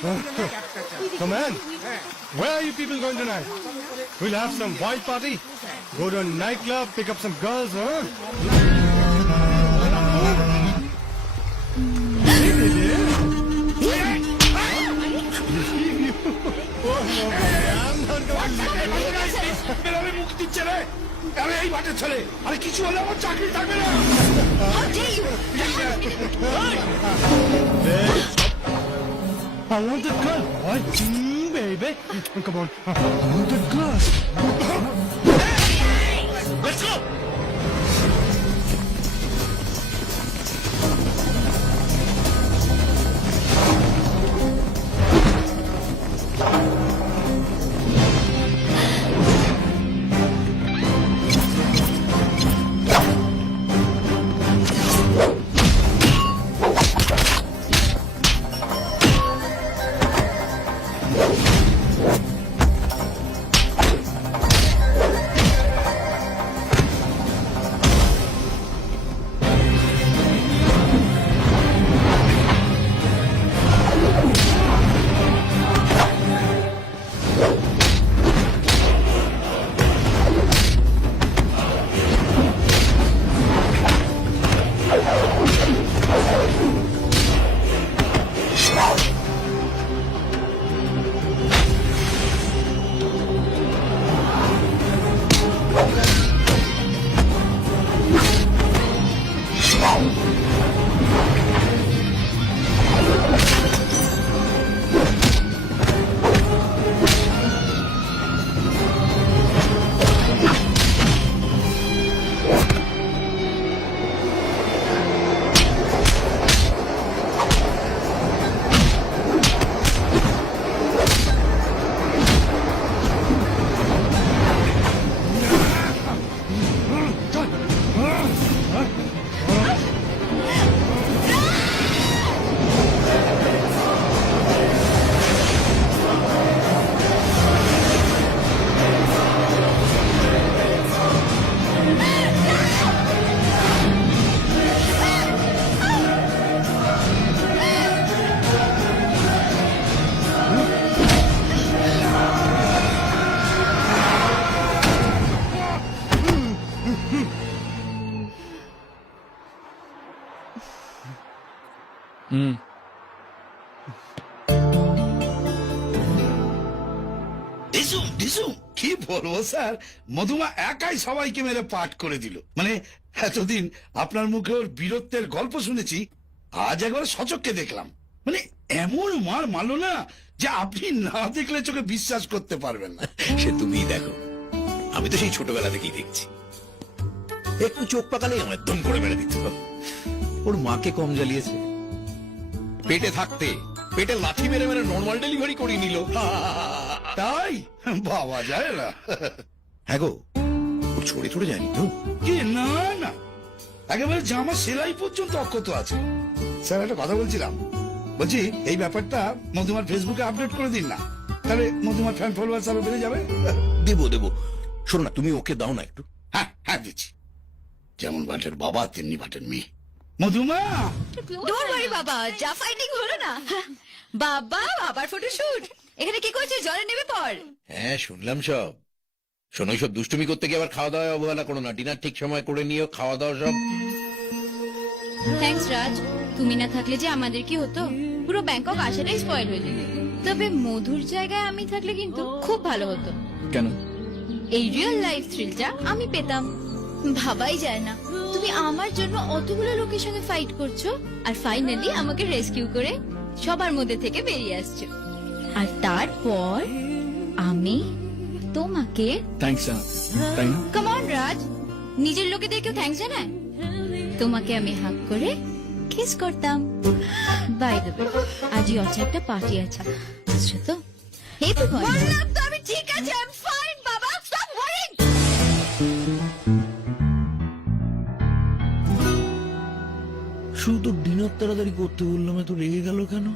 So man, where are you people going tonight? We'll have some wild party, go to a nightclub, pick up some girls, huh? মুখ দিচ্ছে রে আরে এই বাটের ছেলে আরে কিছু হলে আমার চাকরি থাকবে না I want that girl, boy. Baby. Come on. I want that girl. Let's go! কি বলবো স্যার মধুমা একাই সবাইকে মেরে পাঠ করে দিল মানে এতদিন আপনার মুখে ওর বীরত্বের গল্প শুনেছি আজ একবার সচক্ষে দেখলাম মানে এমন মার মারলো না যে আপনি না দেখলে চোখে বিশ্বাস করতে পারবেন না সে তুমিই দেখো আমি তো সেই ছোটবেলা থেকেই দেখছি একটু চোখ পাকালেই আমার দম করে মেরে দিত ওর মাকে কম জ্বালিয়েছে পেটে থাকতে পেটে লাথি মেরে মেরে নর্মাল ডেলিভারি করে নিল তাই বাবা যায় না হ্যাঁ গো ওর ছড়ে ছড়ে যায়নি তো কি না না একেবারে জামা সেলাই পর্যন্ত অক্ষত আছে স্যার একটা কথা বলছিলাম বলছি এই ব্যাপারটা মধুমার ফেসবুকে আপডেট করে দিন না তাহলে মধুমার ফ্যান ফলোয়ার্স আরো বেড়ে যাবে দেবো দেবো শোনো না তুমি ওকে দাও না একটু হ্যাঁ হ্যাঁ দিচ্ছি যেমন বাটের বাবা তেমনি বাটের মেয়ে মধুমা ডোন্ট ওয়ারি বাবা যা ফাইটিং হলো না বাবা আবার ফটোশুট এখানে কি করছিস জলে নেমে পড় হ্যাঁ শুনলাম সব শোনো সব দুষ্টুমি করতে গিয়ে আবার খাওয়া দাওয়া অবহেলা করো না ডিনার ঠিক সময় করে নিও খাওয়া দাওয়া সব থ্যাঙ্কস রাজ তুমি না থাকলে যে আমাদের কি হতো পুরো ব্যাংকক আসাটাই স্পয়েল হয়ে যেত তবে মধুর জায়গায় আমি থাকলে কিন্তু খুব ভালো হতো কেন এই রিয়েল লাইফ থ্রিলটা আমি পেতাম ভাবাই যায় না তুমি আমার জন্য অতগুলো লোকের সঙ্গে ফাইট করছো আর ফাইনালি আমাকে রেস্কিউ করে সবার মধ্যে থেকে বেরিয়ে আসছো আর তারপর আমি তোমাকে থ্যাঙ্কস তাই না কাম অন রাজ নিজের লোকেদের কেউ থ্যাঙ্কস জানায় তোমাকে আমি হাগ করে কিস করতাম বাই দ্য ওয়ে আজই অচা একটা পার্টি আছে বুঝছো তো হেপি বার্থডে বললাম তো আমি ঠিক আছে আই এম ফাইন বাবা স্টপ ওয়ারিং শুধু ডিনার তাড়াতাড়ি করতে বললাম এত রেগে গেল কেন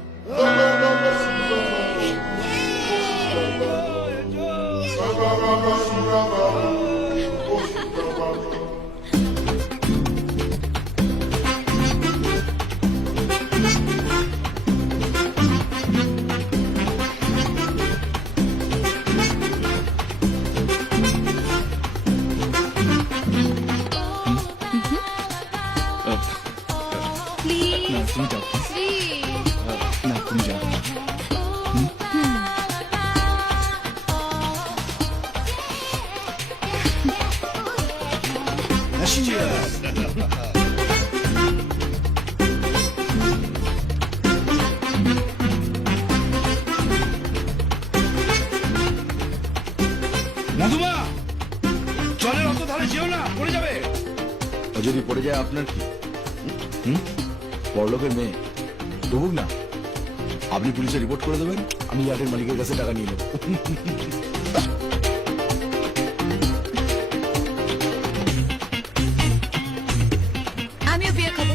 যদি পড়ে যায় আপনার কি? বড়লোকের মেয়ে ডুবুক না, আপনি পুলিশে রিপোর্ট করে দেবেন, আমি ইয়ার্ডের মালিকের কাছে টাকা নিয়ে নেব। আমিও বিয়ে খাবো।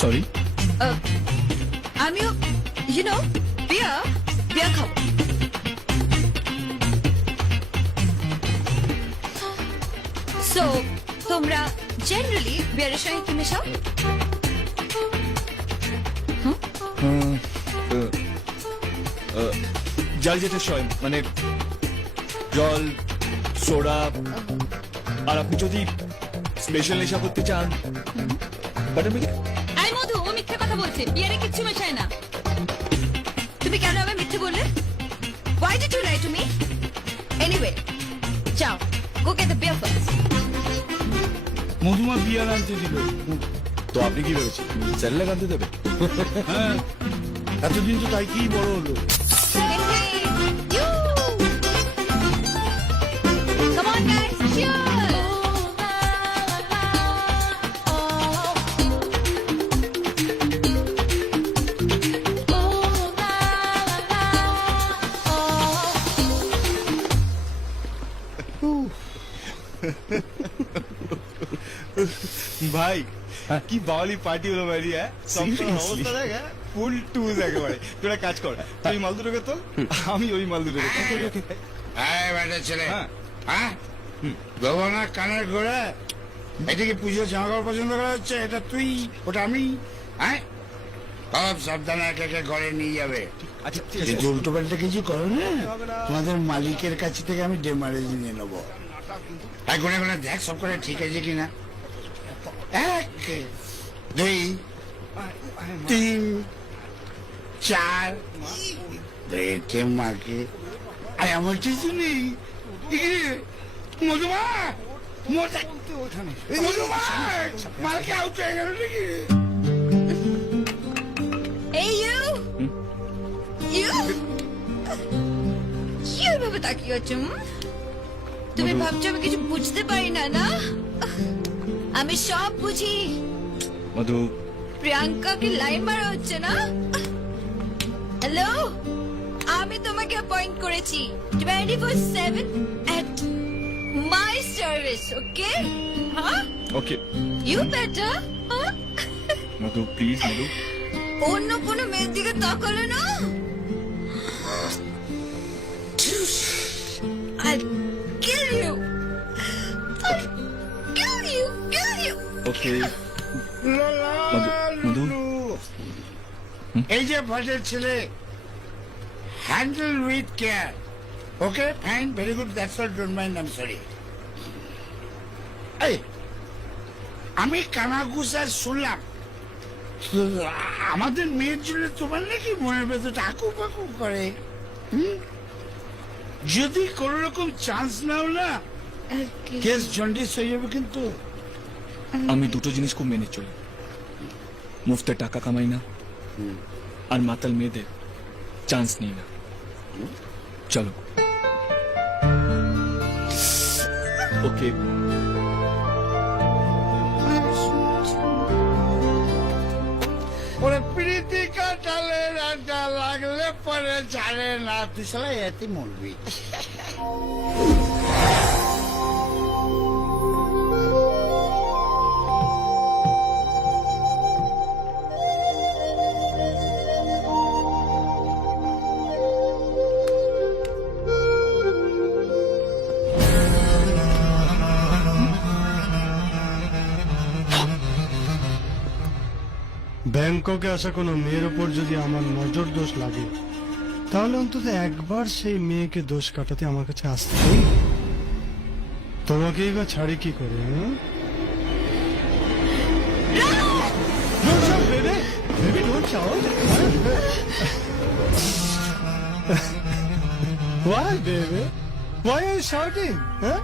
সরি, আমিও বিয়ে খাবো। সো তোমরা জেনারেলি বিয়ের সঙ্গে কি মেশাও? যার যেটা সয়, মানে জল, সোডা, আর আপনি যদি স্পেশাল নেশা করতে চান বাটার মিল্ক। আই মধু, ও মিথ্যে কথা বলছে, বিয়ারে কিচ্ছু মেশায় না। তুমি কেন আবার মিথ্যে বললে? Why did you lie to me? Anyway, যাও, go get the beer first. মধুমা বিয়ার আনতে দিল। তো আপনি কি ভেবেছেন স্যারেলা আনতে দেবে? হ্যাঁ, এতদিন তো তাই কি বড় হলো। Hey, hey, you! Come on, guys, cheers! ভাই কি বাওয়ালি পার্টি হলো ভাই, হ্যাঁ অবস্থা দেখ, ফুল টুজ একেবারে। তোরা কাজ কর, তুই মাল দুটোকে তোল, আমি ওই মাল দুটোকে হ্যাঁ বেটা ছেলে, হ্যাঁ দেবো না কানের ঘোড়া। এটা কি পুজোর জামা কাপড় পছন্দ করা হচ্ছে? এটা তুই, ওটা আমি। হ্যাঁ, সব সাবধানে একে একে ঘরে নিয়ে যাবে। আচ্ছা যদি উল্টো পাল্টা কিছু করো না, তোমাদের মালিকের কাছে থেকে আমি ডেমারেজ নিয়ে নেবো। তাই গুনে গুনে দেখ সব করে ঠিক আছে কিনা। 1 2 3 4 দেখে মাকে আরে আমার কিছু নেই। মধুমা মধুমা মালকে আউট হয়ে গেল নাকি? Hey, you! You! কি ওইভাবে তাকিয়ে আছো? তুমি ভাবছো আমি কিছু বুঝতে পারি না, না? আমি সব বুঝি। মধু, প্রিয়াঙ্কাকে লাইন মারা হচ্ছে না? হ্যালো, আমি তোমাকে অ্যাপয়েন্ট করেছি 24/7 at my service, okay? হ্যাঁ? ওকে You better, হ্যাঁ? মধু প্লিজ, মধু অন্য কোনো মেয়ের দিকে তাকালে না, I'll kill you. I'll kill you, kill you. ওকে মধু, এই যে ভাটের ছেলে, handle with care. Okay fine, very good, that's all, don't mind, I am sorry. এই আমি কানাঘুষার শুনলাম আমাদের মেয়ের জন্য তোমার নাকি মনের ভেতরটা আঁকু পাকু করে। যদি কোন রকম চান্স নাও না, কেস জন্ডিস হয়ে যাবে কিন্তু। আমি দুটো জিনিস খুব মেনে চলি, মুফতে টাকা কামাই না, আর মাতাল মেয়েদের চান্স নেই না। চলো ওকে। ওরে প্রীতি কাটালে রাজা লাগলে পরে জানে না, তুই সালা এতে মরবি। ব্যাংককে আসা কোনো মেয়ের ওপর যদি আমার নজর দোষ লাগে, তাহলে অন্তত একবার সেই মেয়েকে দোষ কাটাতে আমার কাছে আসতে হবে। তোমাকেই বা ছাড়ি কি করে? হ্যাঁ? Baby, baby, don't shout. Why, baby? Why are you shouting? Huh?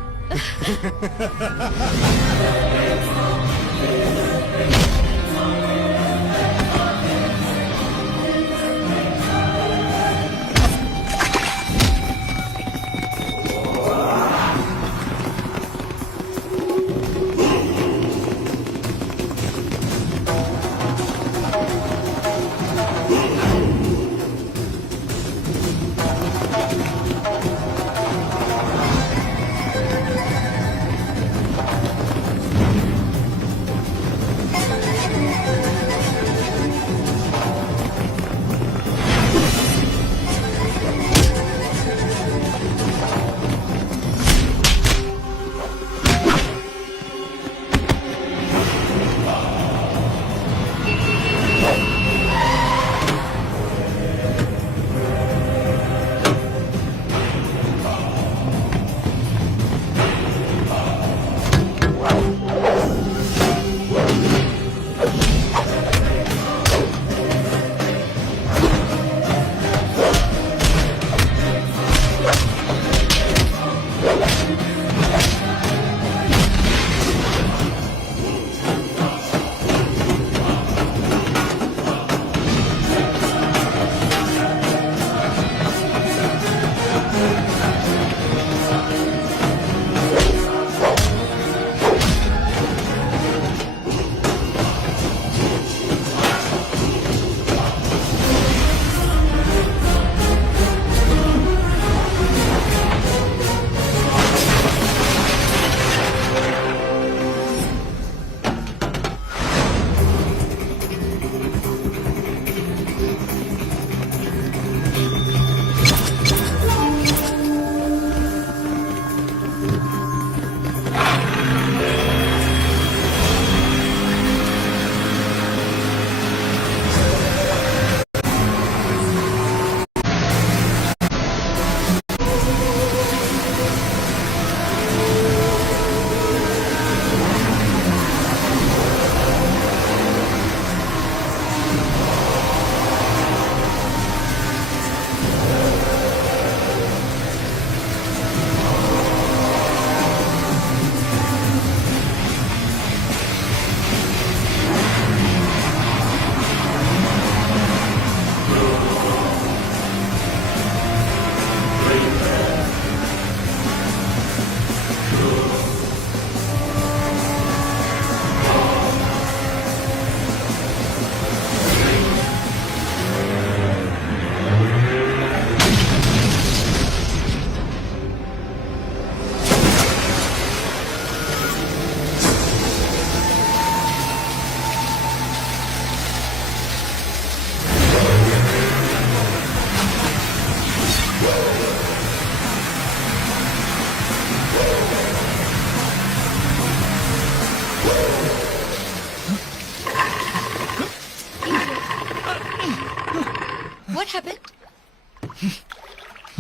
What happened?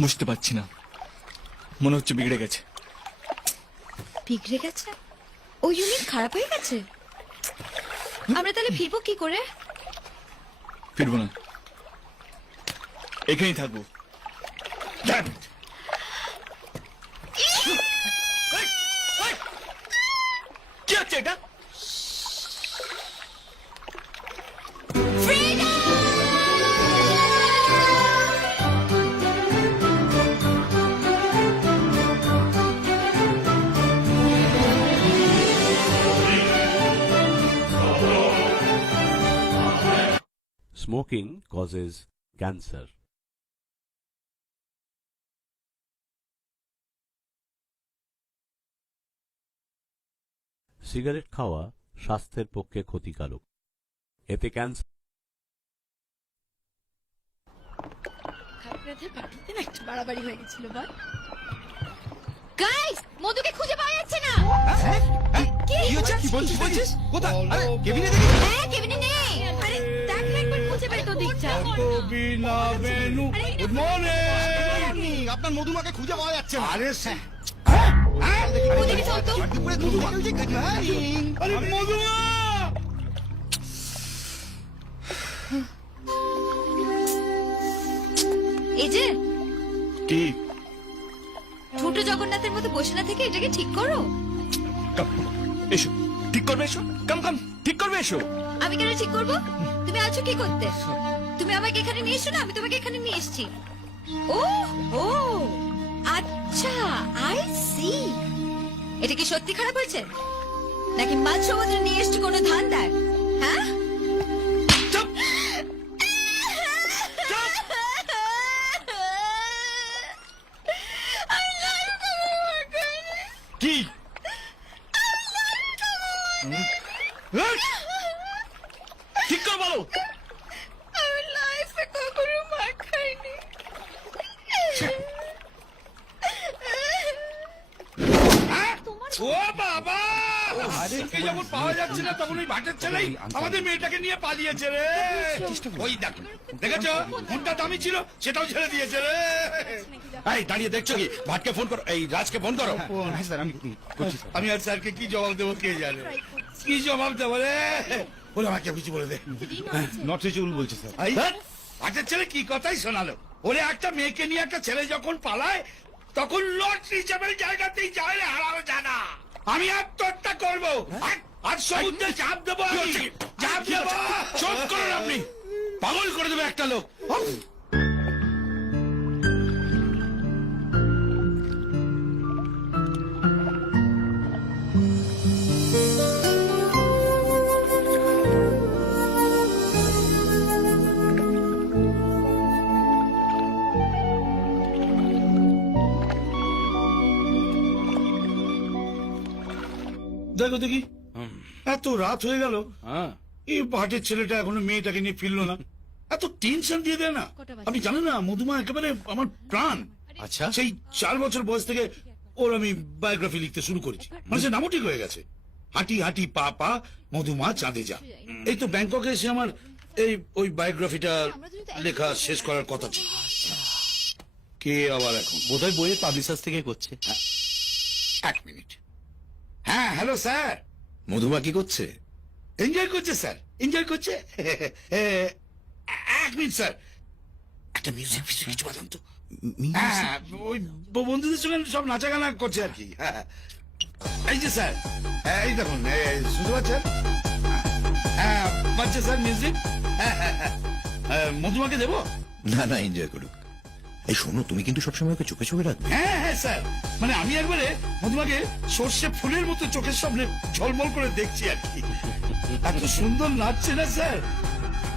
বুঝতে পারছি না, মনে হচ্ছে বিগড়ে গেছে। বিগড়ে গেছে? ও ইউনিট খারাপ হয়ে গেছে? আমরা তাহলে ফিরবো কি করে? ফিরবো না, এখানেই থাকবো। Damn it! কি হচ্ছে এটা? Smoking causes cancer. সিগারেট খাওয়া স্বাস্থ্যের পক্ষে ক্ষতিকারক। এতে ক্যান্সার একটু বাড়াবাড়ি হয়ে গেছিল বল। গাইস, মধুকে খুঁজে পাওয়া যাচ্ছে না। কি বলছিস কোথায়? আরে কেবিনে হ্যাঁ, কেবিনে নেই। আরে দেখ না একবার খুঁজে পাই তো দিকটা। বিনা বেনু, গুড মর্নিং। আপনার মধুমাকে খুঁজে পাওয়া যাচ্ছে না। আরে ওদিকে চল তো। আরে মধুমা! এই যে কি? ছোট জগন্নাথের মতো বসে না থেকে এটাকে ঠিক করো। কাম, এসো, ঠিক করবে, এসো, কাম কাম, ঠিক করবে, এসো। আমি কেন ঠিক করব? তুমি আছো কি করতে? তুমি আমাকে এখানে নিয়ে এসো না, আমি তোমাকে এখানে নিয়ে এসেছি। ও ও আচ্ছা, আই সি। এটা কি সত্যি খারাপ হয়েছে, নাকি মাছ সমুদ্রে নিয়ে এসছি কোনো ধান্দায়? হ্যাঁ, কি? ঠিক কর বলো। আমি লাইফে কখনো মার খাইনি। ও বাবা! ওকে যখন পাওয়া যাচ্ছে না তখন ওই ভাটের ছেলেই আমাদের মেয়েটাকে নিয়ে পালিয়েছে রে। ওই দেখো, দেখেছো ফোনটা দামি ছিল সেটাও ছেড়ে দিয়েছে রে। এই দাঁড়িয়ে দেখছো কি? ভাটকে ফোন করো, এই রাজকে ফোন করো। হ্যাঁ স্যার, আমি করছি। আমি আর স্যারকে কি জবাব দেবো কে জানে, কি জবাব দেবো রে। বলে আমাকে কিছু বলে দে। নট রিচেবল বলছে স্যার। এই ভাটের ছেলে কি কথাই শোনালো। ওরে একটা মেয়েকে নিয়ে একটা ছেলে যখন পালায় তখন লট রিচেবল জায়গাতেই যায় রে, হারাও জানা। আমি আত্মহত্যা করবো আর সমুদ্রে চাপ দেবো, আমি চাপ দেবো। চোখ করুন আপনি, পাগল করে দেবে একটা লোক। দেখো দেখি, এত রাত হয়ে গেল, এই ভাটের ছেলেটা এখনো মেয়েটাকে নিয়ে ফিরলো না। এত টেনশন দিয়ে দেয় না। আপনি জানেন না মধুমা একেবারে আমার প্রাণ। আচ্ছা, সেই 4 বছর বয়স থেকে ওর আমি বায়োগ্রাফি লিখতে শুরু করেছি। মানে সে নামও ঠিক হয়ে গেছে। হাঁটি হাঁটি পা পা মধুমা চাঁদে যা। এই তো ব্যাংককে এসে আমার এই ওই বায়োগ্রাফিটা লেখা শেষ করার কথা ছিল। কে আবার এখন? বোধহয় বইয়ের পাবলিশার্স থেকে করছে। 1 মিনিট। হ্যাঁ, হ্যালো স্যার। মধুমা কি করছে? এনজয় করছে স্যার, এনজয় করছে। 1 মিনিট স্যার, একটা মিউজিক ফিউজিক কিছু বাজান তো। হ্যাঁ, ওই বন্ধুদের সঙ্গে সব নাচা গানা করছে আর কি। হ্যাঁ, এই যে স্যার, এই দেখুন, শুনতে পাচ্ছেন? হ্যাঁ, পাচ্ছে স্যার মিউজিক। মধুমাকে দেবো? না না, এনজয় করুক। এই শোনো, তুমি কিন্তু সবসময় ওকে চোখে চোখে রাখবে। হ্যাঁ হ্যাঁ স্যার, মানে আমি একবারে মধুমাকে সর্ষে ফুলের মতো চোখের সামনে ঝলমল করে দেখছি আর কি। এত সুন্দর নাচছে না স্যার,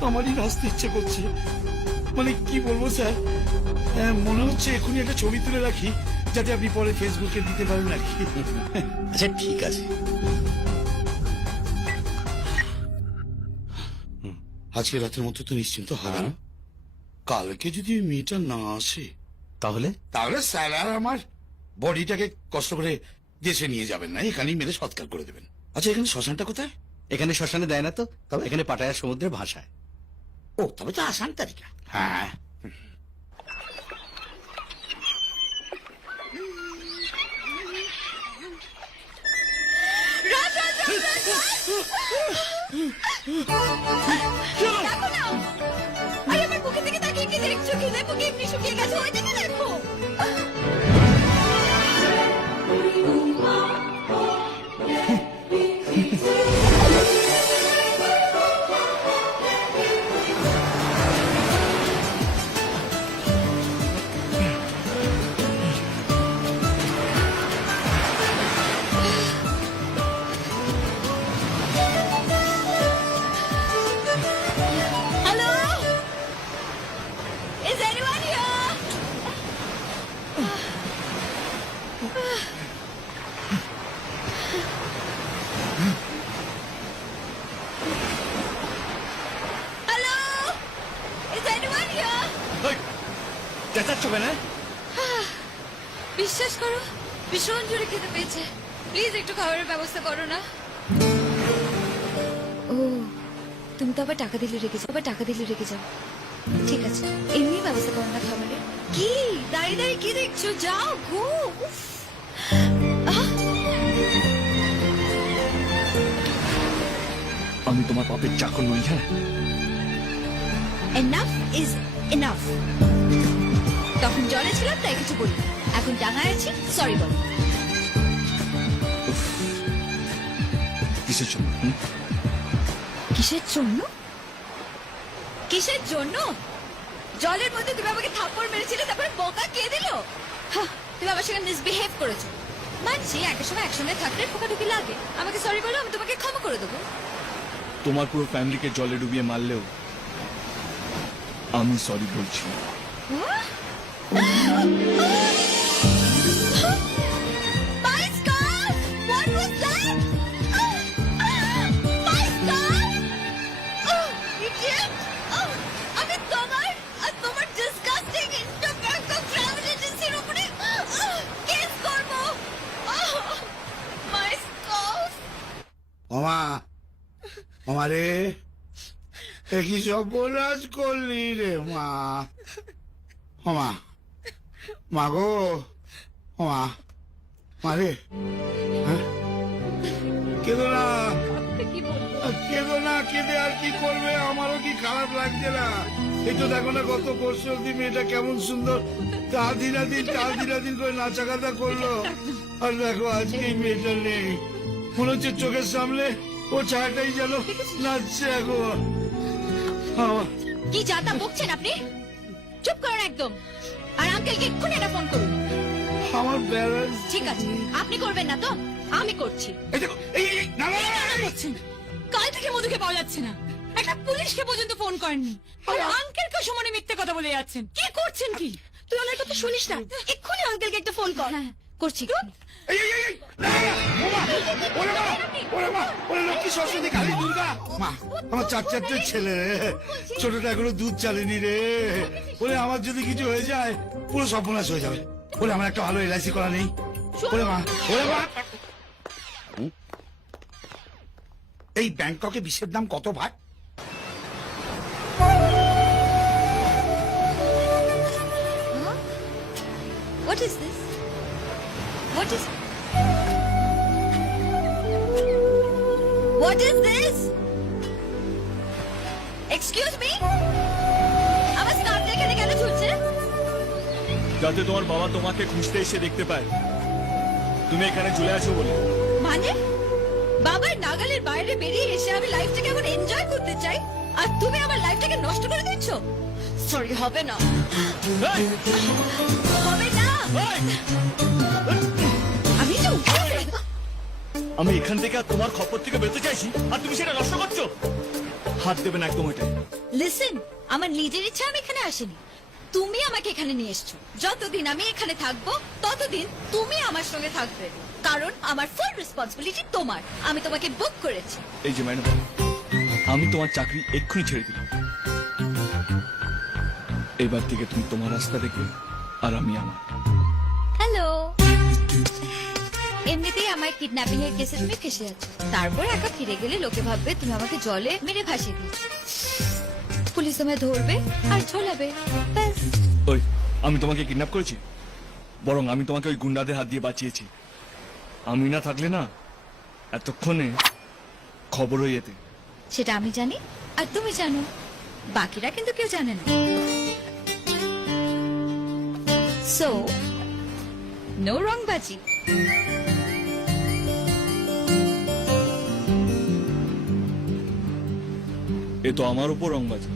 আমারই নাচতে ইচ্ছে করছে। মানে কি বলবো স্যার, মনে হচ্ছে এখনই একটা ছবি তুলে রাখি যাতে আপনি পরে ফেসবুকে দিতে পারেন আর কি। আচ্ছা ঠিক আছে। আজকে রাতের মতো তো নিশ্চিন্ত হবে না। কালকে যদি ওই মেয়েটা না আসে তাহলে তাহলে স্যার আর আমার বডিটাকে কষ্ট করে দেশে নিয়ে যাবেন না, এখানেই মেরে সৎকার করে দেবেন। আচ্ছা, এখানে শ্মশানটা কোথায়? এখানে শ্মশানে দেয় না তো, তবে এখানে পাটায়া সমুদ্রের ভাষায়। ও, তবে তো আসান তারিখা। হ্যাঁ, দেখো না, আরে আমার মুখের দিকে তাকিয়ে কি দেখছো? খিদে মুখে এমনি শুকিয়ে গেছে, ওই দিকে দেখো। Hello? Is anyone here? Hello? Is anyone here? চেঁচাচ্ছ কেন? বিশ্বাস করো, ভীষণ জোরে খেতে পেয়েছে। প্লিজ একটু খাবারের ব্যবস্থা করো না। ও, তুমি তো আবার টাকা দিলে রেখে যাও। ঠিক আছে, এমনি ব্যবস্থা করো না খাবারের। কি দাঁড়িয়ে দাঁড়িয়ে কি দেখছো? যাও গো। উফ। আহ, আমি তোমার পাপের চাকর নই, হ্যাঁ? enough is enough। তখন জলে ছিলাম তাই কিছু বলি, এখন ডাঙায় আছি, সরি বল। কিসের জন্য? হুম? কিসের জন্য? কিসের জন্য? জলের মধ্যে তুমি আমাকে থাপ্পড় মেরেছিলে, তারপরে বকা কে দিল? হাহ, তুমি আমার সঙ্গে মিসবিহেভ করেছো। মানছি একের সময় একসঙ্গে থাকলে ঠোকাঠুকি লাগে। আমাকে সরি বলো, আমি তোমাকে ক্ষমা করে দেবো। তোমার পুরো ফ্যামিলিকে জলে ডুবিয়ে মারলেও আমি সরি বলছি। My scarf! What was that? My scarf! Idiot! আমি তোমার আর তোমার disgusting interbank travel agencyর উপরে কেস করবো। My scarf! ওমা ওমা রে, এ কি সর্বনাশ করলি রে মা। ওমা, মা গো, ওমা, মা রে, হ্যাঁ? কেঁদো না, কি বলবো? কেঁদো না, কেঁদে আর কি করবে? আমারও কি খারাপ লাগছে না? এই তো দেখো না, গত পরশু অব্দি মেয়েটা কেমন সুন্দর তার দিনাদিন করে নাচাগাতা করলো, আর দেখো আজকে এই মেয়েটা নেই। মনে হচ্ছে চোখের সামনে ও ছায়াটাই যেন নাচছে এখন। কি যাতা বকছেন আপনি? চুপ করুন একদম, আর আঙ্কেলকে এক্ষুনি একটা ফোন করুন। আমার ব্যালেন্স ঠিক আছে, আপনি করবেন না তো আমি করছি। এই দেখো, এই, না, না, না, না, কাল থেকে মধুকে পাওয়া যাচ্ছে না, একটা পুলিশকে পর্যন্ত ফোন করেননি, আর আঙ্কেলকে সমানে মিথ্যে কথা বলে যাচ্ছেন। কি করছেন কি? তুই ওনার কথা শুনিস না, এক্ষুনি আঙ্কেলকে একটা ফোন কর। হ্যাঁ, করছি। এই, না, না, ওমা, ওরে মা, ওরে লক্ষ্মী সরস্বতী কালী দুর্গা মা, আমার চারটে ছেলে রে, ছোটটা এখনো দুধ চালেনি রে। ওরে আমার যদি কিছু হয়ে যায় পুরো সর্বনাশ হয়ে যাবে। ওরে আমার একটা ভালো এলআইসি করা নেই। ওরে মা, এই ব্যাংককে বিশ্বের দাম কত ভাই? What is this? What is this? Excuse me? আমার স্কার্ফটা এখানে কেন ঝুলছে? যাতে তোমার বাবা তোমাকে খুঁজতে এসে দেখতে পায় তুমি এখানে চলে আছো বলে। মানে বাবার নাগালের বাইরে বেরিয়ে এসে আমি লাইফটাকে এখন এনজয় করতে চাই, আর তুমি আমার লাইফটাকে নষ্ট করে দিচ্ছ। সরি, হবে না, হবে না। আমি যে আমি এখান থেকে আর তোমার খপর থেকে বেরোতে চাইছি, আর তুমি সেটা নষ্ট করছো। হাত দেবে না একদম ওইটাই। লিসেন, আমার নিজের ইচ্ছা আমি এখানে আসিনি, তুমি আমাকে এখানে নিয়ে এসছো। যতদিন আমি এখানে থাকবো ততদিন তুমি আমার সঙ্গে থাকবে, কারণ আমার ফুল রেসপন্সিবিলিটি তোমার। আমি তোমাকে বুক করেছি। এই যে ম্যাডাম, আমি তোমার চাকরি এক্ষুনি ছেড়ে দিলাম। এবার থেকে তুমি তোমার রাস্তা দেখবে আর আমি আমার। হ্যালো। এমনিতেই আমার কিডন্যাপিং এর কেসে তুমি ফেসে যাচ্ছ, তারপর একা ফিরে গেলে লোকে ভাববে তুমি আমাকে জলে মেরে ভাসিয়ে দিয়েছো। পুলিশ তোমায় ধরবে আর ঝোলাবে, ব্যাস। ওই, আমি তোমাকে কিডন্যাপ করেছি? বরং আমি তোমাকে ওই গুন্ডাদের হাত দিয়ে বাঁচিয়েছি। আমি না থাকলে না এতক্ষণে খবর ওই এতে। সেটা আমি জানি আর তুমি জানো, বাকিরা কিন্তু কেউ জানে না। So no রংবাজি। এ তো আমার উপর রংবাজি।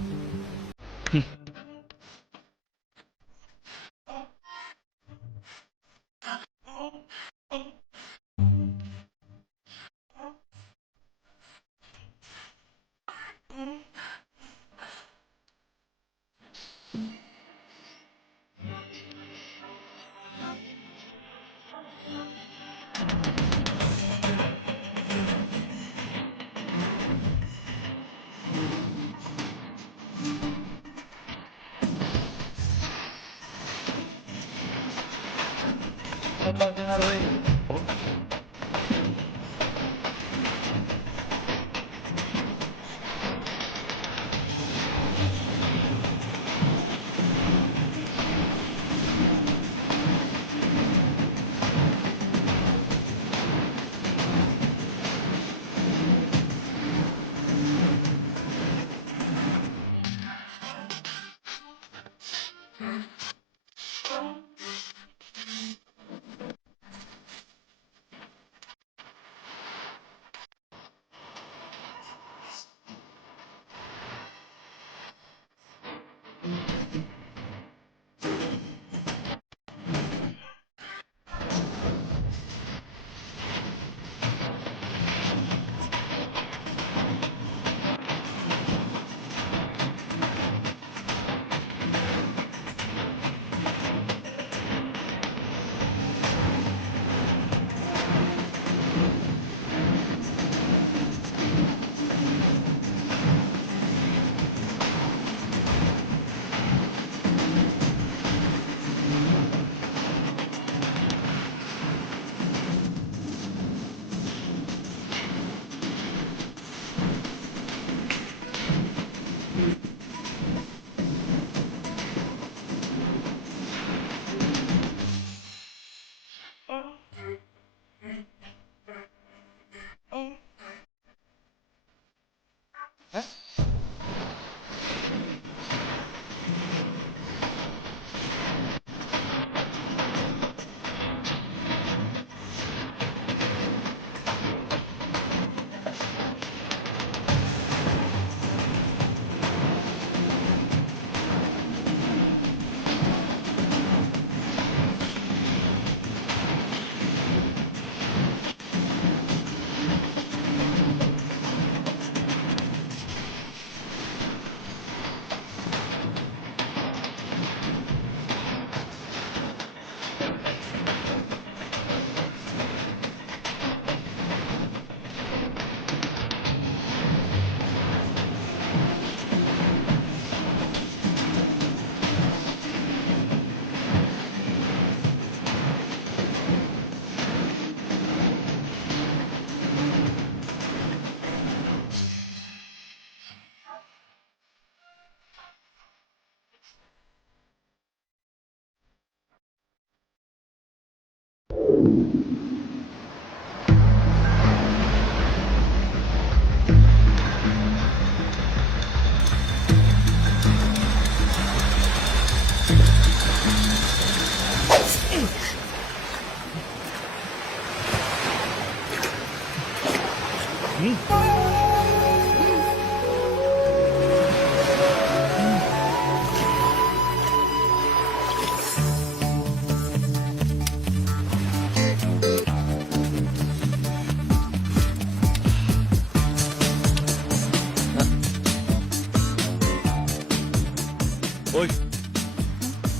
ওই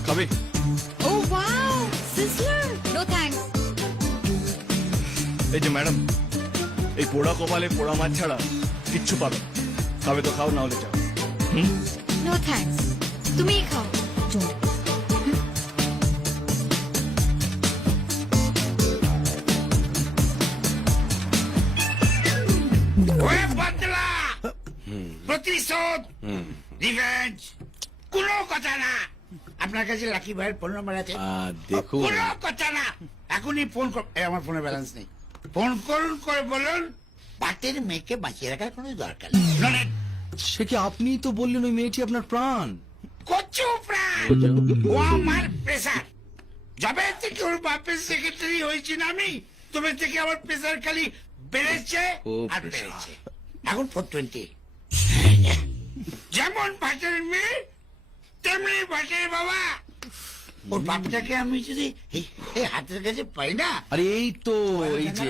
খাবে? ও ওয়াও, সিজলার। No thanks. এই যে ম্যাডাম, এই পোড়া কপালে পোড়া মাছ ছাড়া কিচ্ছু পাবে না। খাবে তো খাও, না হলে যাও। নো থ্যাঙ্কস, তুমিই খাও। ওরে বাদলা! প্রতিশোধ, রিভেঞ্জ, কোনো কথা না। আপনার কাছে লাকি ভাইয়ের ফোন নাম্বার আছে? দেখুন, কোনো কথা না, এখনই ফোন কর। এই আমার ফোনে ব্যালেন্স নেই। ফোন করুন, করে বলুন পাটের মেয়েকে বাঁচিয়ে রাখার কোনো দরকার নেই নলেন সে কি আপনিই তো বললেন ওই মেয়েটি আপনার প্রাণ। কচু প্রাণ ও আমার প্রেসার যবে থেকে ওর বাপের সেক্রেটারি হয়েছি না আমি তবে থেকে আমার প্রেসার খালি বেড়েছে ও, আর pressure। বেড়েছে এখন 420 যেমন ভাটের মেয়ে তেমনি ভাটের বাবা ওর বাপটাকে আমি যদি এই হাতের কাছে পাই না আরে এই তো এই যে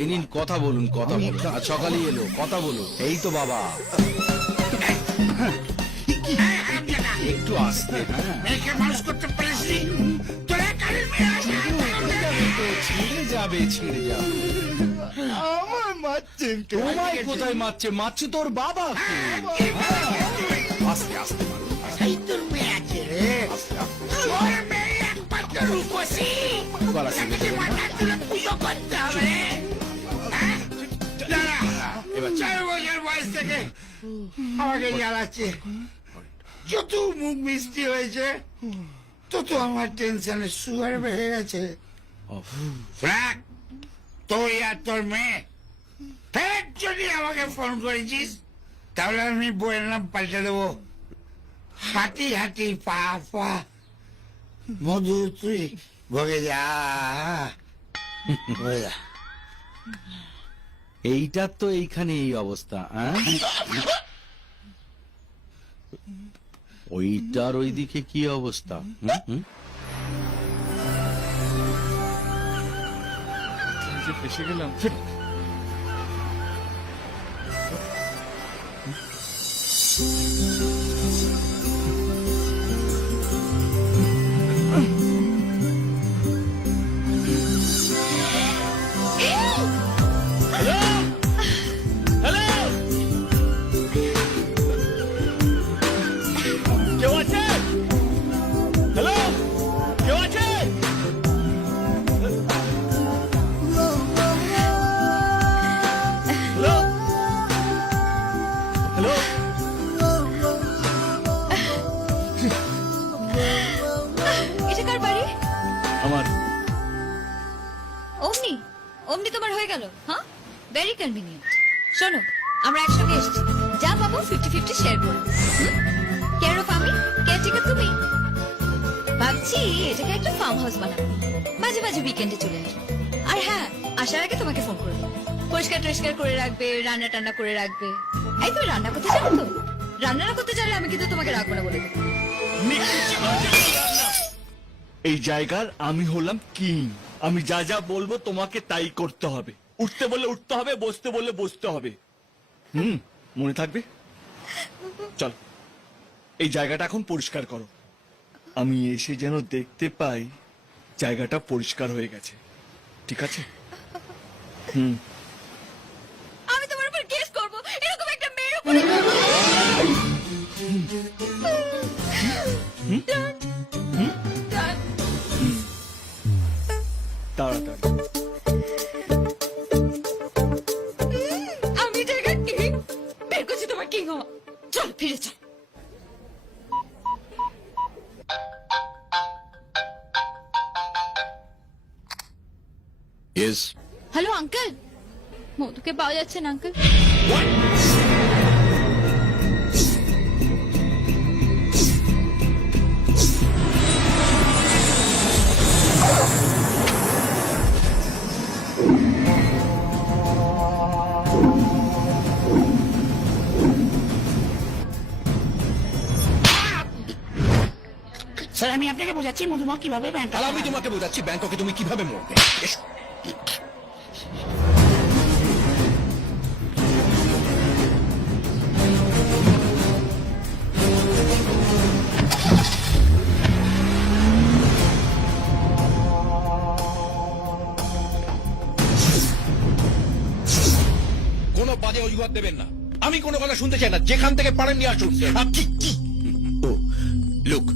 এই নিন কথা বলুন আজ সকালেই এলো কথা বলুন এই তো বাবা এই হারামজাদা, একটু আসতে হ্যাঁ মেয়েকে মানুষ করতে পারিস নি তোরা কালের মেয়ে আসে ছিঁড়ে যাবে আমার মারছেন তোমায় কোথায় মারছে তোর বাবা আস্তে আস্তে এই তোর মেয়ে আছে রে তোর মেয়ে একমাত্র রূপসী গলা তাকে যে মাথা তুলে পুজো করতে হবে রে। হ্যাঁ? দাঁড়া, 4 বছর বয়স থেকে আমাকে জ্বালাচ্ছে যত মুখ মিষ্টি হয়েছে তত আমার টেনশনের সুগার বেড়ে গেছে ফ্রাক তুই আর তোর মেয়ে ফের যদি আমাকে ফোন করেছিস তাহলে আমি বইয়ের নাম পাল্টে দেবো হাঁটি হাঁটি পা পা মধু তুই ভোগে যা ভোগে যা এইটার তো এইখানে এই অবস্থা ওইটার ওইদিকে কি অবস্থা যে ফেসে গেলাম। কেউ আছে? হ্যালো, কেউ আছে? হ্যালো, হ্যালো, এটা কার বাড়ি? আমার অমনি অমনি তোমার হয়ে গেল? হ্যাঁ, ভেরি কনভিনিয়েন্ট। শোনো, আমরা একসঙ্গে এসেছি, যা পাবো 50-50 শেয়ার করবো। কেয়ার অফ আমি, কেয়ারটেকার তুমি। ভাবছি এটাকে একটা ফার্ম হাউস বানাবো, মাঝে মাঝে উইকেন্ডে চলে আসবো। আর হ্যাঁ, আসার আগে তোমাকে ফোন করবো, পরিষ্কার টরিষ্কার করে রাখবে, রান্না টান্না করে রাখবে। এই তুমি রান্না করতে জানো তো? রান্না না করতে জানলে আমি কিন্তু তোমাকে রাখবো না বলে দেবো। এই জায়গার আমি হলাম কিং। আমি যা যা বলবো তোমাকে তাই করতে হবে। উঠতে বললে উঠতে হবে, বসতে বললে বসতে হবে। মনে থাকবে? চল, এই জায়গাটা এখন পরিষ্কার করো। আমি এসে যেন দেখতে পাই জায়গাটা পরিষ্কার হয়ে গেছে। ঠিক আছে? আমি তোমার উপর কেস করবো, এরকম একটা মেয়ের উপরে। তাড়াতাড়ি। আমি জায়গা কিং বের করছি তোমার কিং হওয়া। চল ফিরে চল। ইয়েস। হ্যালো আঙ্কেল, মধুকে পাওয়া যাচ্ছে না আঙ্কেল? স্যার আমি আপনাকে বোঝাচ্ছি মধুমা কিভাবে ব্যাংক আর আমি তোমাকে বোঝাচ্ছি ব্যাংককে তুমি কিভাবে মরবে। এসো। কোনো বাজে অজুহাত দেবেন না। আমি কোনো কথা শুনতে চাই না। যেখান থেকে পারেন নিয়ে আসুন। Oh, look,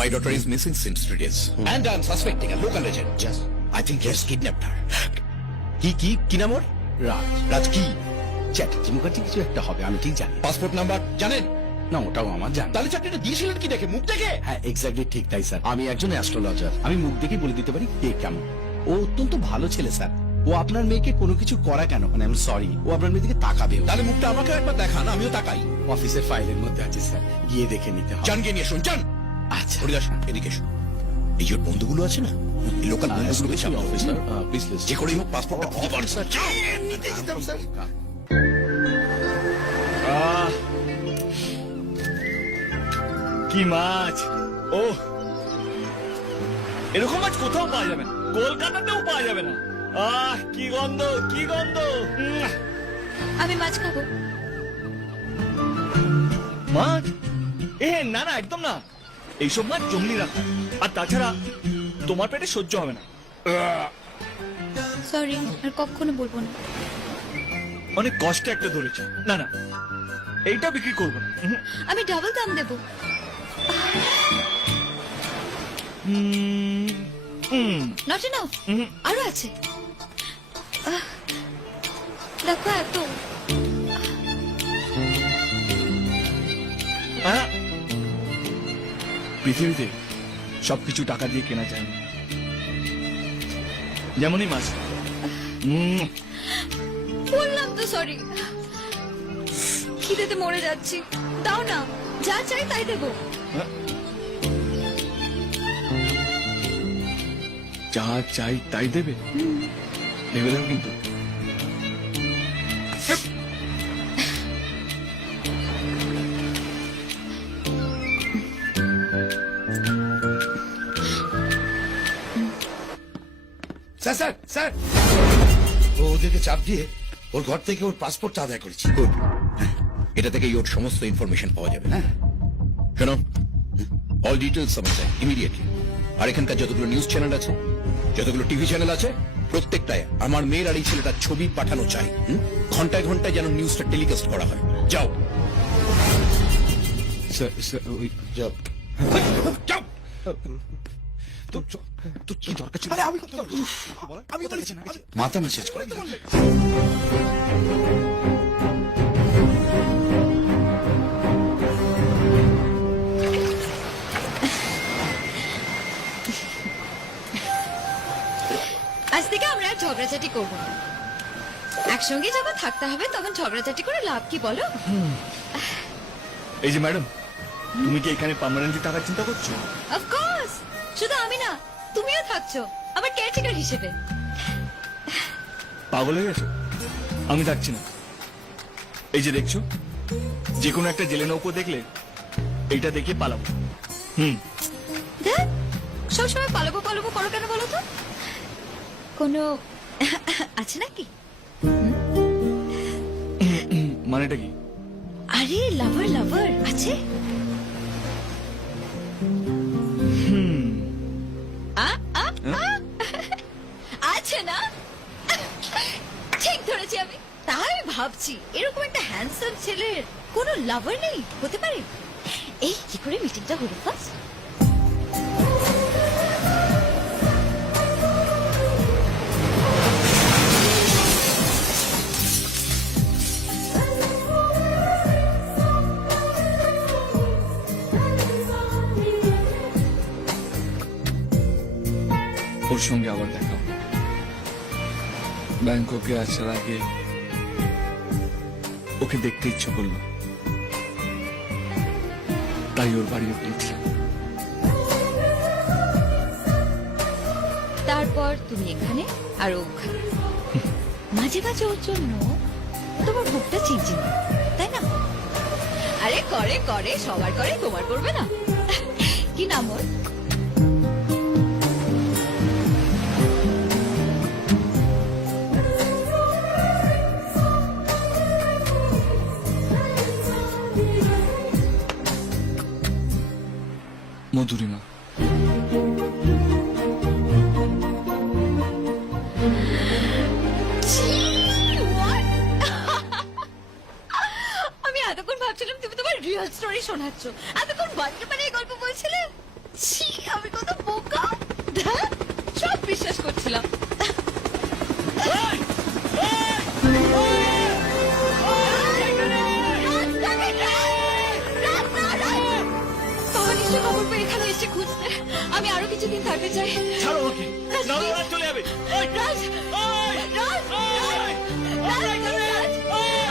my daughter is missing since 3 days. And I'm suspecting a local agent. Yes. I think he has kidnapped her. কি নাম ওর? রাজ কি? চ্যাটার্জি মুখার্জি কিছু একটা হবে, আমি ঠিক জানি। পাসপোর্ট নাম্বার জানেন? না, ওটাও আমার জানি। তাহলে চাকরিটা দিয়েছিলেন কি দেখে? মুখ দেখে? হ্যাঁ, এক্স্যাক্টলি ঠিক তাই স্যার। আমি একজন অ্যাস্ট্রোলজার, আমি মুখ দেখেই বলে দিতে পারি কে কেমন। ও অত্যন্ত ভালো ছেলে স্যার, ও আপনার মেয়েকে কোনো কিছু করা কেন, মানে আমি সরি, ও আপনার মেয়েদিকে তাকাবেও। তাহলে মুখটা আমাকে একবার দেখান, আমিও তাকাই। অফিসের ফাইলের মধ্যে আছে স্যার, গিয়ে দেখে নিতে হবে। চান গিয়ে নিয়ে শুন, চান। আচ্ছা হরিদাস, এদিকে এসো। এই যে ওর বন্ধুগুলো আছে না, লোকাল বন্ধুগুলো বেশি আমার অফিসার, প্লিজ যে করেই হোক পাসপোর্টটা দিতে পারে স্যার। নিতে যেতাম স্যার। কি মাছ! ও, এরকম মাছ কোথাও পাওয়া যাবে না, কলকাতাতেও পাওয়া যাবে না। কি গন্ধ, কি গন্ধ! আমি মাছ খাবো। মাছ? না না, একদম না। এইসব মাছ জঙ্গলি রাখা, আর তাছাড়া তোমার পেটে সহ্য হবে না। সরি, আর কখনো বলবো না। অনেক কষ্টে একটা ধরেছি। না না, এইটা বিক্রি করবো না। আমি ডাবল দাম দেবো। নট এনাফ, আরো আছে। দেখো এত। পৃথিবীতে সবকিছু টাকা দিয়ে কেনা যায় না, যেমনই মাছ। বললাম তো সরি, খিদেতে মরে যাচ্ছি। দাও না, যা চাই তাই দেবো। যা চাই তাই দেবে? ভেবে দাও কিন্তু। স্যার স্যার স্যার, ও ওদেরকে চাপ দিয়ে ওর ঘর থেকে ওর পাসপোর্টটা আদায় করেছি। গুড, এটা থেকে ওর সমস্ত ইনফরমেশন পাওয়া যাবে। হ্যাঁ শোনো, অল ডিটেলস আমার চাই ইমিডিয়েটলি। আর এখানকার যতগুলো নিউজ চ্যানেল আছে, যতগুলো টিভি চ্যানেল আছে, প্রত্যেকটায় আমার মেয়ের আর এই ছেলেটার ছবি পাঠানো চাই। ঘন্টায় ঘন্টায় যেন নিউজটা টেলিকাস্ট করা হয়। যাও স্যার স্যার ওই যাও যাও। তো কি দরকার ছিল? আমি বলেছি না। মাথা মেসেজ করে আজ থেকে আমরা আর ঝগড়াঝাটি করবো না। একসঙ্গে যখন থাকতে হবে তখন ঝগড়াঝাটি করে লাভ কি বলো? এই যে ম্যাডাম, তুমি কি এখানে পার্মানেন্টলি থাকার চিন্তা করছো? অফকোর্স, শুধু আমি না, তুমিও থাকছো আমার কেয়ারটেকার হিসেবে। পাগল হয়ে গেছো? আমি থাকছি না। এই যে দেখছো, যে কোনো একটা জেলে নৌকো দেখলে এইটা দেখে পালাবো। দেখ, সবসময় পালাবো পালাবো করো কেন বলো তো? কোনো আছে নাকি? মানেটা কি? আরে লাভার লাভার আছে। আছে না? ঠিক ধরেছি আমি। তাই ভাবছি এরকম একটা হ্যান্ডসাম ছেলের কোনো লাভার নেই, হতে পারে? এই কি করে মিটিংটা হলো ফার্স্ট? ওর সঙ্গে আবার দেখা হবে। ব্যাংককে আসার আগে ওকে দেখতে ইচ্ছে করলো, তাই ওর বাড়িও গিয়েছিলাম। তারপর তুমি এখানে আর ও ওখানে। মাঝে মাঝে ওর জন্য তোমার বুকটা চিনচিন, তাই না? আরে করে করে, সবার করে, তোমার করবে না? কি নাম ওর? মধুরিমা। আমি এতক্ষণ ভাবছিলাম তুমি তোমার রিয়েল স্টোরি শোনাচ্ছ, এতক্ষণ বানিয়ে বানিয়ে গল্প বলছিলে। ছি, আমি কত বোকা! ধ্যাৎ, সব বিশ্বাস করছিলাম। বাবা নিশ্চয় খবর পেয়ে এখানে এসে খুঁজতে। আমি আরো কিছুদিন থাকতে চাই। ছাড়ো ওকে, নাহলে ওরা চলে যাবে। রাজ,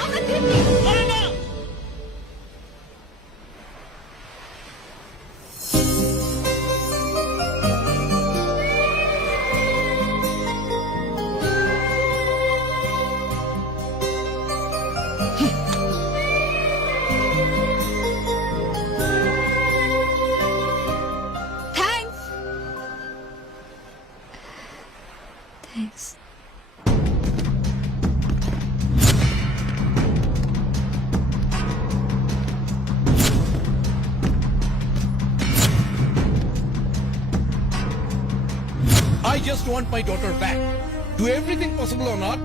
আমরা Delhi. Thanks. Thanks. I just want my daughter back. Do everything possible or not,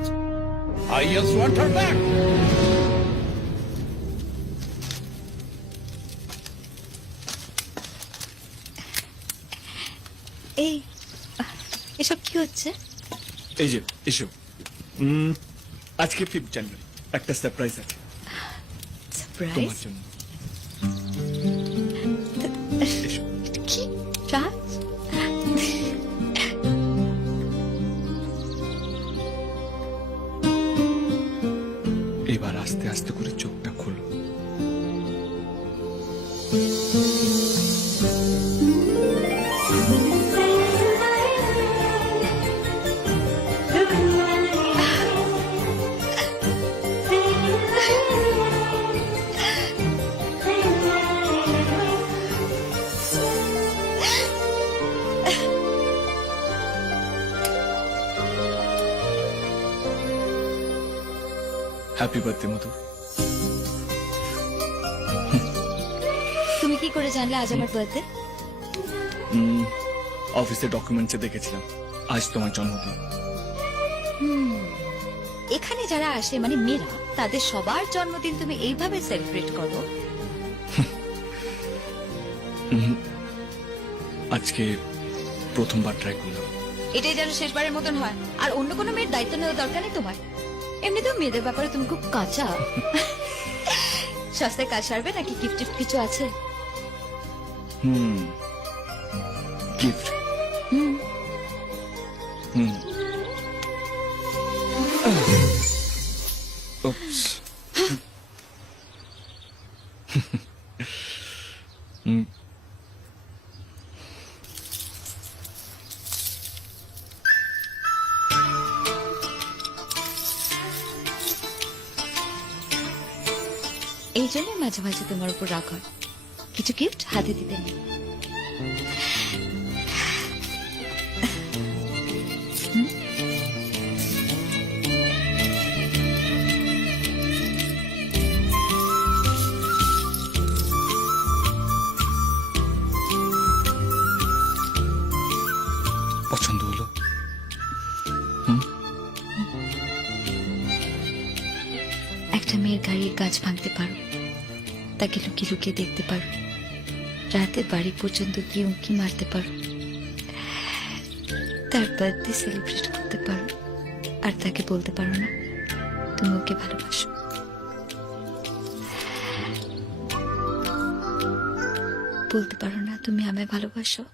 I just want her back. এই এসব কি হচ্ছে? এই যে এসো, আজকে 5 জানুয়ারি একটা সারপ্রাইজ আছে সারপ্রাইজ? তোমার জন্য। এসো। কি? রাজ? এবার আস্তে আস্তে করে চোখটা খোলো। হ্যাপি বার্থডে মধু। তুমি কি করে জানলে আজ আমার বার্থডে? অফিসে ডকুমেন্টসে দেখেছিলাম আজ তোমার জন্মদিন। এখানে যারা আসে মানে মেয়েরা, তাদের সবার জন্মদিন তুমি এইভাবে সেলিব্রেট করো? আজকে প্রথমবার ট্রাই করলাম। এটাই যেন শেষবারের মতন হয়, আর অন্য কোনো মেয়ের দায়িত্ব নেওয়ার দরকার নেই তোমার। এমনিতেও মেয়েদের ব্যাপারে তুমি খুব কাঁচা। সস্তায় কাজ সারবে নাকি গিফট টিফট কিছু আছে? গিফট। Oops. এই জন্য মাঝে মাঝে তোমার উপর রাগ হয়, কিছু গিফট হাতে দিতে নেই। পছন্দ হলো? একটা মেয়ের গাড়ির কাজ ভাঙতে পারো, তাকে লুকিয়ে লুকিয়ে দেখতে পারো, রাতে বাড়ি পর্যন্ত গিয়ে উঁকি মারতে পারো, তার বার্থডে সেলিব্রেট করতে পারো, আর তাকে বলতে পারো না তুমি ওকে ভালোবাসো। বলতে পারো না তুমি আমায় ভালোবাসো।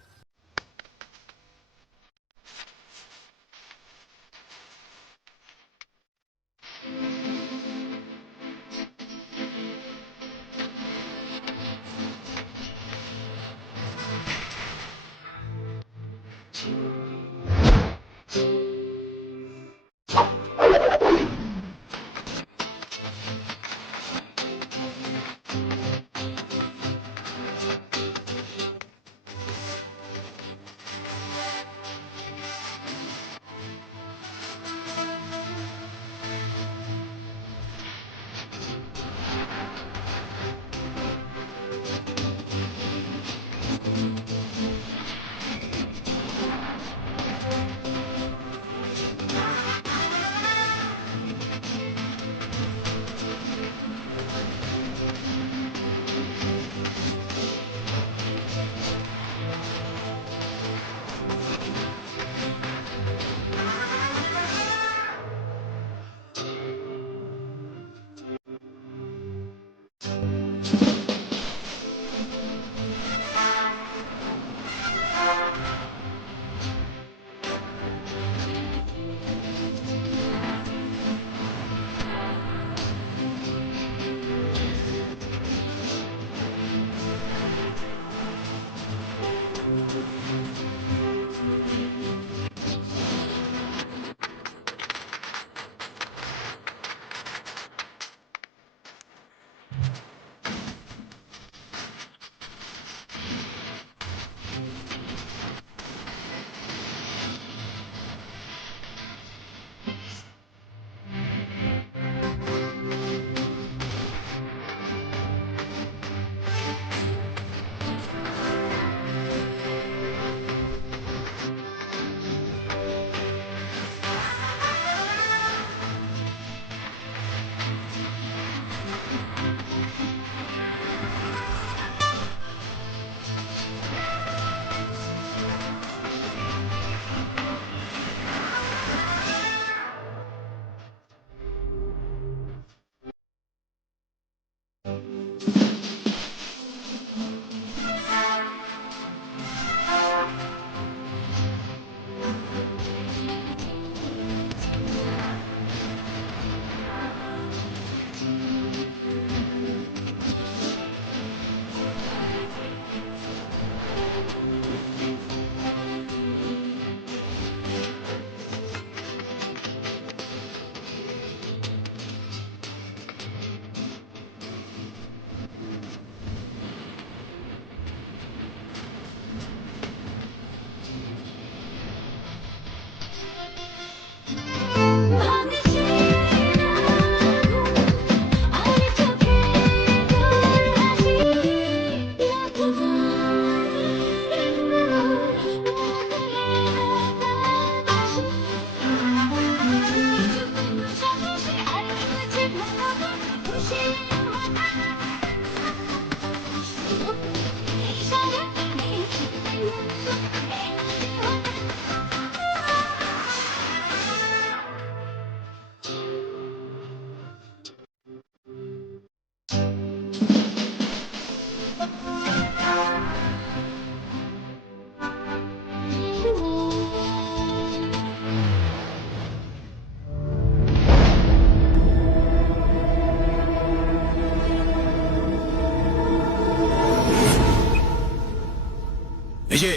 এই যে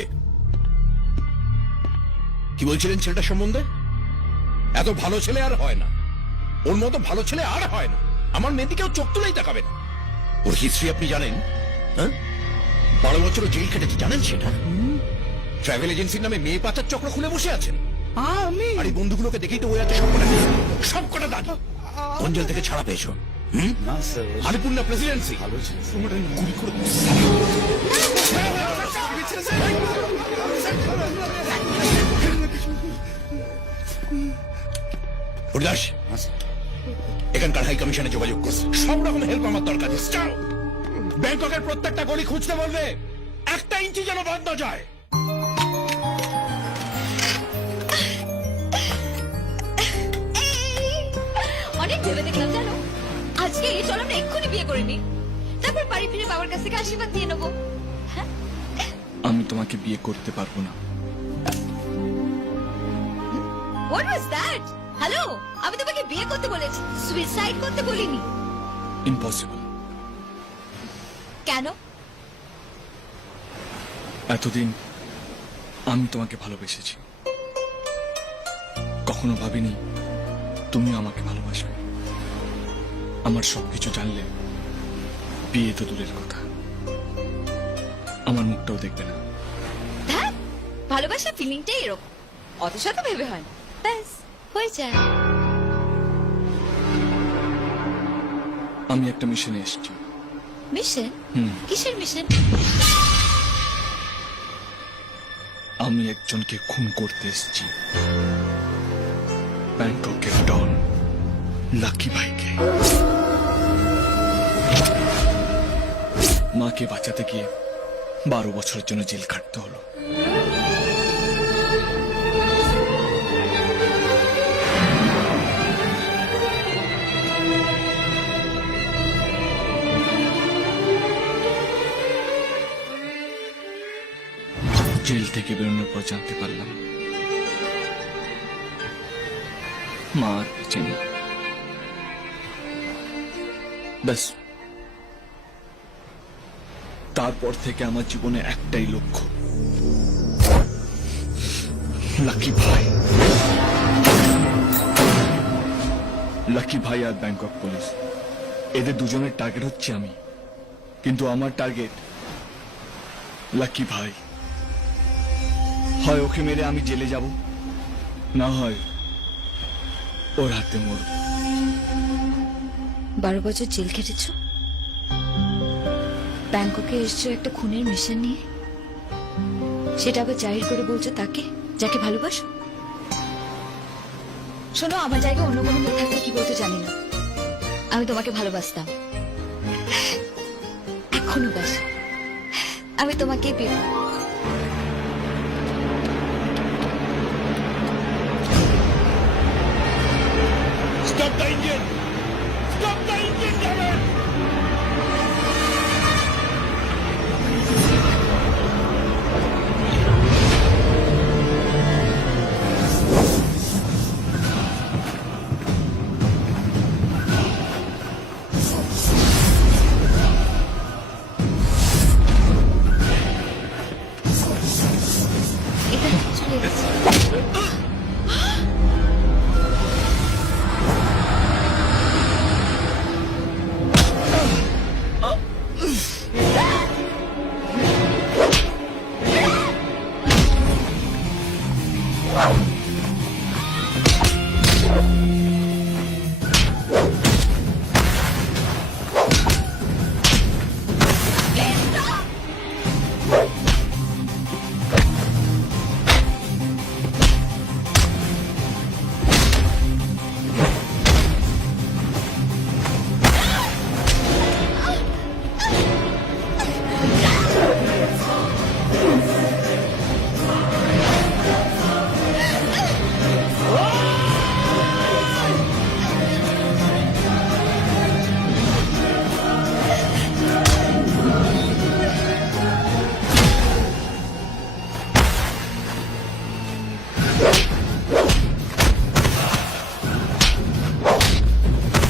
কি বলছিলেন ছেলেটার সম্বন্ধে? এত ভালো ছেলে আর হয় না, ওর মতো ভালো ছেলে আর হয় না। আমার মেয়েদিকেও চোখ তুলেই তাকাবে না। ওর হিস্ট্রি আপনি জানেন? হ্যাঁ, 12 বছর জেল খেটেছে, জানেন সেটা? ট্রাভেল এজেন্সির নামে মেয়ে পাচার চক্র খুলে বসে আছেন। আমি আর এই বন্ধুগুলোকে দেখেই তো হয়ে আছে সব কটা দাঁড়ি। কোন জেল থেকে ছাড়া পেয়েছো? না স্যার, আলিপুর না প্রেসিডেন্সি? ভালো ছিল। গুলি করে হরিদাস, এখানকার হাই কমিশনে যোগাযোগ কর, সব রকম হেল্প আমার দরকার। যাও, ব্যাংককের প্রত্যেকটা গলি খুঁজতে বলবে, একটা ইঞ্চি যেন বাদ না যায়। অনেক ভেবে দেখলাম জানো, আজকে চলো আমরা এক্ষুনি বিয়ে করে নিই, তারপর বাড়ি ফিরে বাবার কাছ থেকে আশীর্বাদ দিয়ে নেবো। আমি তোমাকে বিয়ে করতে পারবো না। What was that? হ্যালো, আমি তোমাকে বিয়ে করতে বলেছি, সুইসাইড করতে বলিনি। ইম্পসিবল। কেন? এতদিন আমি তোমাকে ভালোবেসেছি, কখনো ভাবিনি তুমি আমাকে ভালোবাসবে। আমার সবকিছু জানলে বিয়ে তো দূরের কথা, আমার মুখটাও দেখবে না। হ্যাঁ, ভালোবাসা ফিলিংটাই এরকম, অত শত ভেবে হয় না, ব্যাস হয়ে যায়। আমি একটা মিশনে এসেছি। মিশন? কিসের মিশন? আমি একজনকে খুন করতে এসেছি, ব্যাংককের ডন লাকি ভাইকে। মাকে বাঁচাতে গিয়ে 12 বছরের জন্য জেল কাটতে হলো। জেল থেকে বেরোনোর পর জানতে পারলাম মা আর বেঁচে নেই। ব্যাস, তারপর থেকে আমার জীবনে একটাই লক্ষ্য, লাকি ভাই। লাকি ভাই আর ব্যাংকক পুলিশ, এদের দুজনের টার্গেট হচ্ছে আমি, কিন্তু আমার টার্গেট লাকি ভাই। হয় ওকে মেরে আমি জেলে যাব, না হয় ওর হাতে মরব। 12 বছর জেল খেটেছ, ব্যাংককে এসছো একটা খুনের মিশন নিয়ে, সেটা আবার জাহির করে বলছো তাকে যাকে ভালোবাসো। শোনো, আমার জায়গায় অন্য কোনো মেয়ে থাকলে কি বলতে জানি না, আমি তোমাকে ভালোবাসতাম, এখনো বাসি, আমি তোমাকে বিয়ে করব। Stop the engine! Stop the engine, damn it! আমাকে Oh!